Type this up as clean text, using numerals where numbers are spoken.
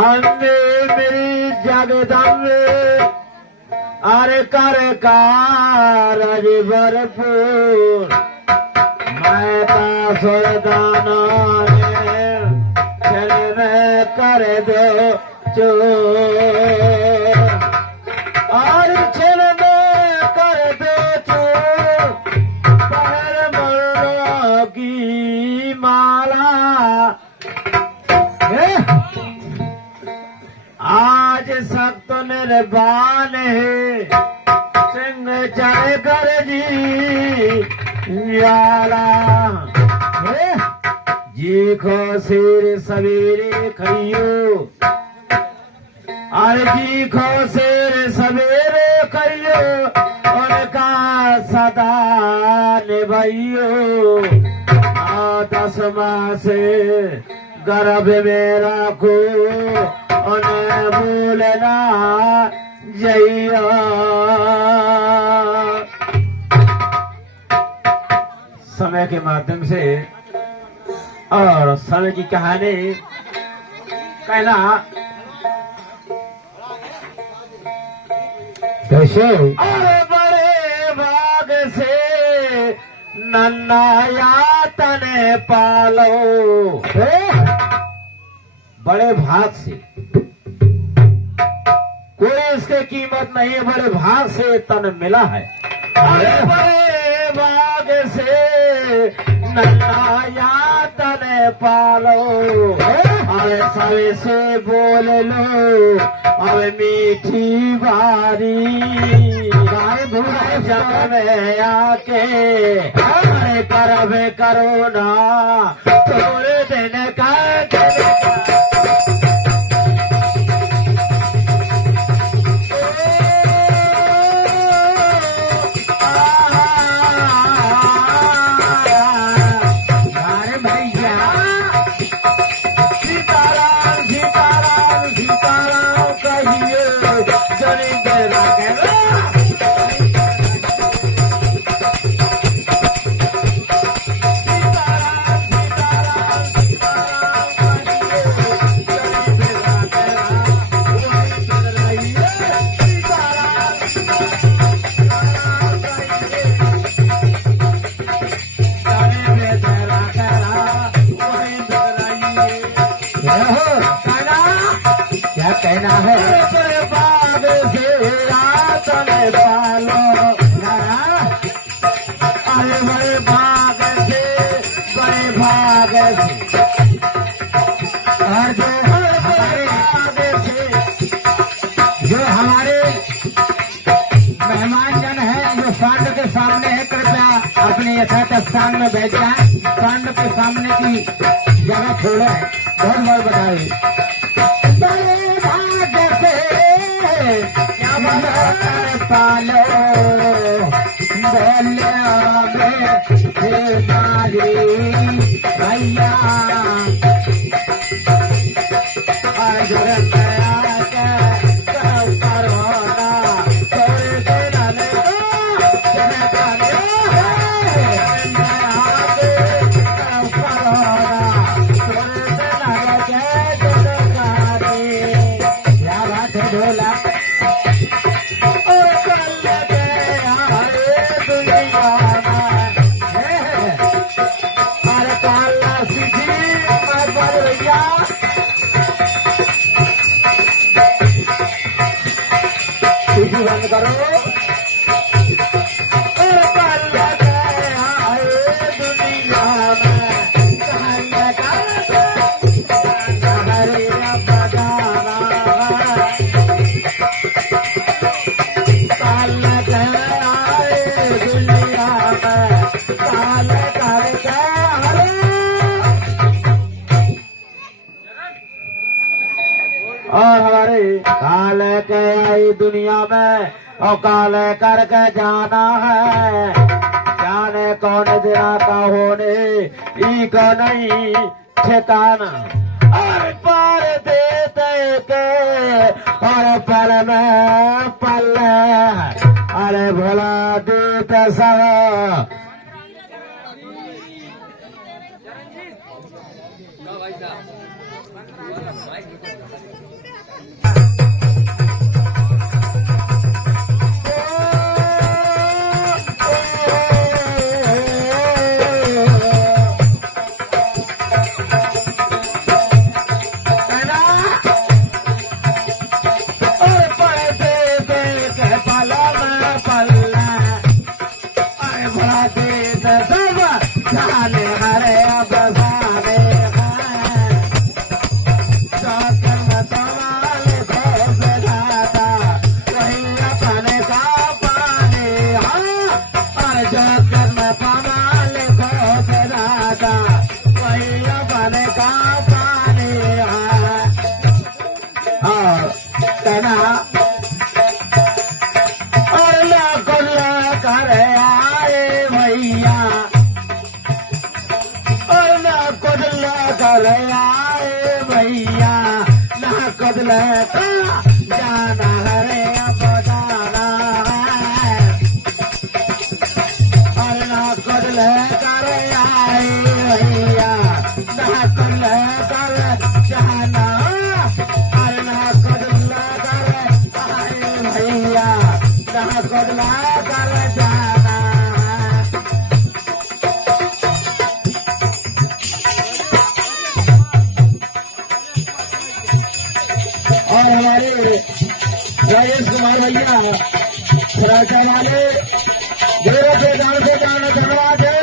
अन्ने मेरी जगदम्बे अरे कर कारज भरपूर मैं सुल्ताना चल में कर दो चोर और चल में कर दो चोर पहर मरणों की माला आज सख्त निर्बान है सिंह चढ़ कर जी यारा जी खो सिर सवेरे खइयो अरे जी खो सिर सवेरे खइयो उनका सदा निभाइयो दसमा से गर्भ में रखो उन्हें भूलना जइया। समय के माध्यम से और समय की कहानी कहना कैसे और बड़े भाग से नन्ना यातने पालो बड़े भाग से कोई इसके कीमत नहीं है बड़े भाग से तन मिला है अरे बड़े भाग से नन्ना यातन पालो अरे सवे से बोल लो अब मीठी बारी जब में आके अरे करबे करो ना थोड़े दिन का क्या कहना है बाग से रातन पालो अरे बड़े भाग से बड़े भाग से और जो हमारे मेहमान जन है जो पांड के सामने है कृपया अपने यथार्थ स्थान में बैठ जाए पांड के सामने की जगह छोड़े बहुत बहुत बधाई पालो भैया ढोला बंद करो दुनिया और हमारे काल के आई दुनिया में और काल करके जाना है जाने कौन दिना का होने ई का नहीं ठिकाना और पर देते के और पर में पल्ले अरे भोला देते सब भैया ना कदल जाना हरे बजाना और ना कदल कर आए भैया ना कदल कर जाना और ना कदल कर आए भैया ना कदल कर जाना और हमारे राजेश कुमार भैया वाले देवों के दान से दान धन्यवाद है।